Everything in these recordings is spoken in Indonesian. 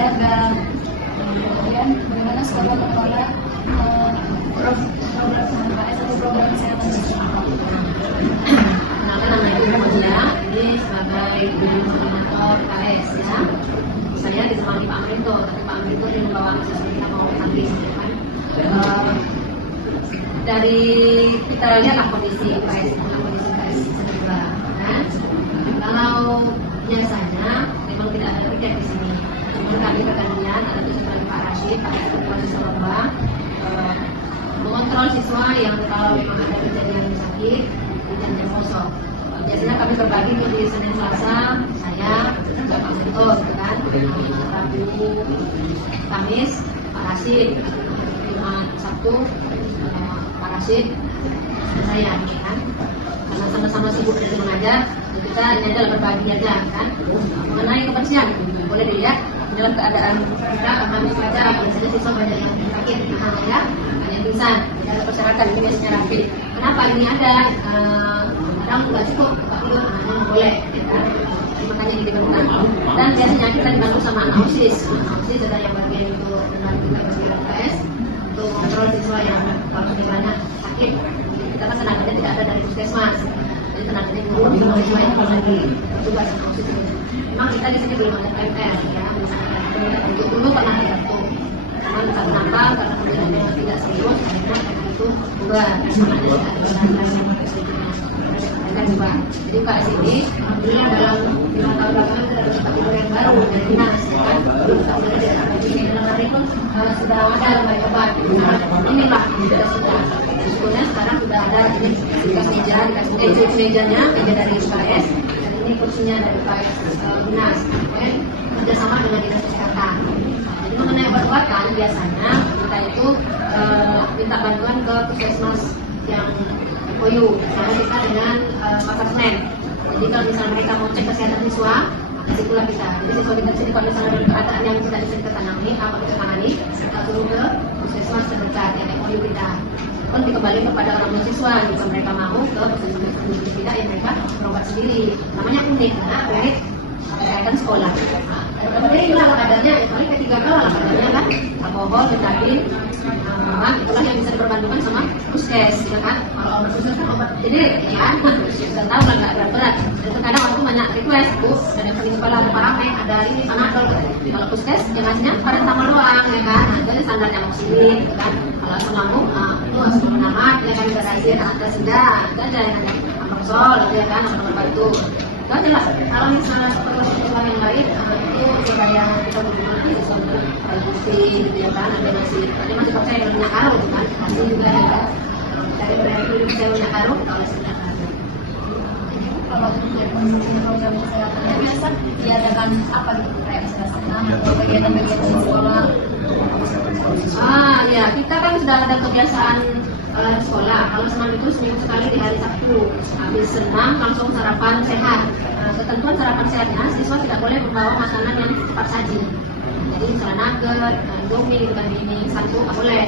jaga, kemudian bagaimana sekolah mengelola program KS atau program kesehatan siswa. Nama Ibu Mulia, ini sebagai koordinator KS ya. Saya ditemani Pak Amrito, tapi Pak Amrito yang membawa siswa kita mau habis ya kan. Dari kita lihatlah kondisi KS kedua. Nah, kalau biasanya memang tidak ada tiket di sini. Cuma kami kemudian ada tujuan Pak Rashid, Pak Ketua Siswa Lomba, mengontrol siswa yang kalau memang ada kejadian sakit dan jam kosong. Biasanya kami berbagi di Senin Selasa, saya Pak Amrito, kan, Rabu, Kamis, Pak Rashid, Jumat, Sabtu, Pak Rashid, dan saya, kan. Karena sama-sama sibuk dari mengajar, kita ini adalah berbagi aja, kan. Mengenai kebersihan, boleh dilihat dalam keadaan kita kami belajar, biasanya siswa banyak yang sakit, ya, yang pingsan, tidak ada persyaratan, ini biasanya rapi. Kenapa ini ada? Kadang nggak cukup, nggak perlu, boleh, ya, kan. Makanya ini diperlukan. Dan biasanya kita dibantu sama anak OSIS ada yang bagian itu membantu kita bagi KS untuk kontrol siswa yang kalau banyak sakit. Kita kan tenaganya tidak ada dari puskesmas, jadi tenaganya turun sama siswa yang lagi tugas sama OSIS itu. Memang kita di sini belum ada PMR, ya. Untuk dulu pernah dibantu, karena bisa kenapa? Karena kemudian memang tidak serius, akhirnya itu juga semangatnya tidak ada juga. Jadi KS ini alhamdulillah dalam 5 tahun belakangan sudah ada tempat tidur yang baru dari dinas, kan? Belum kita sudah ada ini dalam hari itu sudah ada lembaga obat. Inilah sudah. Sebetulnya sekarang sudah ada ini dikasih meja, dikasih mejanya meja dari KS, dan ini kursinya dari KS dinas. Kerjasama dengan dinas kesehatan. Jadi mengenai obat-obatan biasanya kita itu minta bantuan ke puskesmas yang OYU, karena kita dengan pasar Senen. Jadi kalau misalnya mereka mau cek kesehatan siswa, kasih pula kita. Jadi siswa kita sini kalau misalnya ada keadaan yang tidak bisa kita tangani, kita tangani, kita turun ke puskesmas terdekat yang OYU kita. Kan dikembali kepada orang tua siswa, jika mereka mau ke puskesmas tidak, ya mereka berobat sendiri. Namanya unik, karena baik kesehatan sekolah. Kemudian hilang kadarnya, paling ketiga kali kadarnya kan, alkohol, vitamin, itulah yang bisa diperbandingkan sama puskes, ya kan? Kalau obat puskes kan obat generik, ya kan? Kita tahu lah nggak berat-berat. Dan terkadang waktu banyak request, Bu, ada yang kepala rame, ada ini panadol. Kalau puskes, yang ngasihnya paracetamol doang, ya kan? Nah, jadi standarnya amoxicillin, ya kan? Kalau asam lambung, itu asam penamat, ya kan? Ada air, ada sudah, ada yang ada amoxol, ya kan? Nomor batu. Itu aja lah. Kalau misalnya sekolah yang lain, itu supaya kita berguna di suatu produksi, gitu ya kan? Ada masih percaya yang minyak karo, kan? Masih juga ada dari berarti saya minyak karo, kalau sudah karo. Kalau untuk program kesehatannya biasa diadakan apa gitu, kayak senam atau kegiatan-kegiatan di sekolah? Ya, kita kan sudah ada kebiasaan di sekolah. Kalau senam itu seminggu sekali di hari Sabtu. Habis senam langsung sarapan sehat. Ketentuan sarapan sehatnya, siswa tidak boleh membawa makanan yang cepat saji. Jadi misalnya nugget, indomie, gitu kan, ini satu nggak boleh.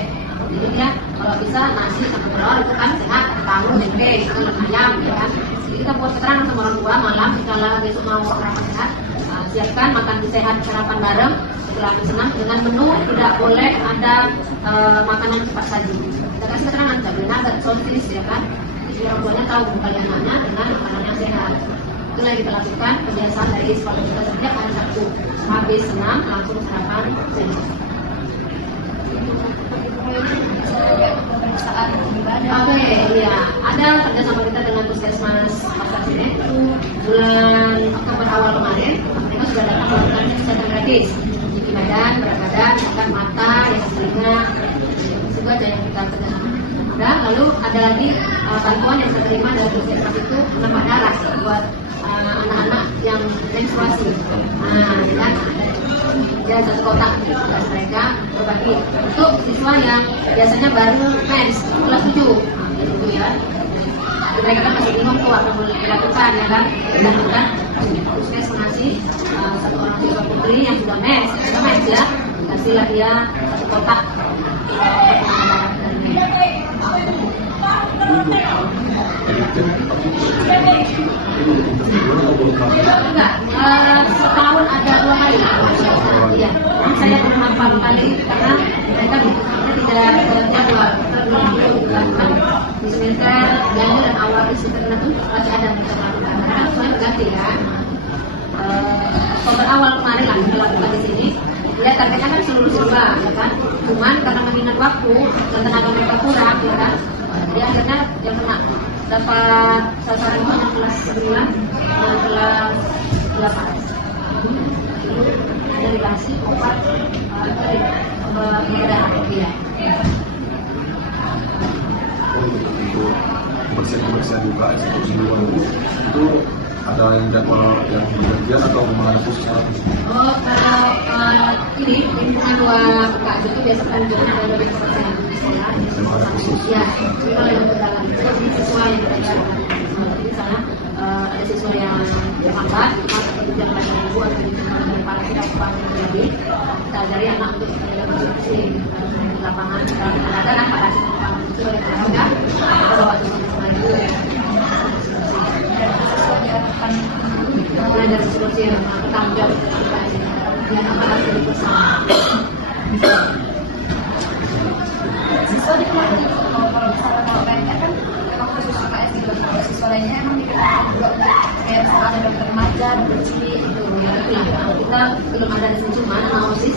Jadi dia kalau bisa nasi sama telur itu kan sehat, tahu, tempe, itu ayam, ya kan. Jadi kita buat keterangan sama orang tua malam, kalau besok mau sarapan sehat, siapkan makan sehat sarapan bareng setelah habis senam dengan menu tidak boleh ada makanan cepat saji. Kita kasih keterangan, tidak boleh nugget, sosis, ya kan. Jadi orang tuanya tahu kembali anaknya dengan makanan yang sehat. Itulah yang kita lakukan kebiasaan dari sekolah kita sejak hari Sabtu. Habis senam langsung sarapan sehat. Pemeriksaan ibadah. Oke, iya. kerjasama kita dengan Puskesmas Pasar Senen. Bulan Oktober awal kemarin, mereka sudah datang melakukan kesehatan gratis. Cuci badan, berat badan, makan mata, yang telinga, itu aja yang kita kerjasama. Nah, lalu ada lagi bantuan yang saya terima dari Puskesmas itu penambah darah buat anak-anak yang menstruasi. Nah, kan dan satu kotak tugas mereka berbagi untuk siswa yang biasanya baru mens kelas 7. Nah, gitu ya. Mereka kan masih bingung tuh apa boleh dilakukan ya kan. Dan kita Puskes mengasih satu orang siswa putri yang sudah mens ya, kasihlah dia satu kotak enggak, setahun ada 2 kali. Iya, saya pernah 4 kali karena mereka tidak jadwal. Di semester Januari dan awal di semester itu masih ada kita lakukan. Karena soalnya berganti ya. Oktober awal kemarin lah kita lakukan di sini. Ya targetnya kan seluruh siswa, ya kan. Cuman karena mengingat waktu dan tenaga mereka kurang, ya kan. Jadi akhirnya yang kena dapat sasaran itu yang kelas 9 dan kelas 8. Dari basi obat pengedar ya. Untuk kebersihan juga eksekusi luar itu ada yang jadwal yang dibagian atau kemana khusus? Oh, kalau ini lingkungan 2 Kak itu biasa kan juga ada lebih kebersihan di sekolah. Ya, jadi kalau yang berdalam itu siswa yang berdalam. Jadi di sana ada siswa yang terlambat, atau jam 8.000 atau di paling tidak terjadi. Kita ajari anak untuk menjaga bersih di lapangan. Kalau kita ada kan pada itu yang terlambat, kita bawa semua itu. Belajar seperti yang tanggal dan apa hasil bersama. Siswa di kelas itu kalau misalnya kalau PNK kan memang khusus UKS gitu. Kalau siswa lainnya emang dikenakan juga kayak misalnya ada dokter remaja, dokter cilik gitu ya. Kita belum ada di sini, cuma analisis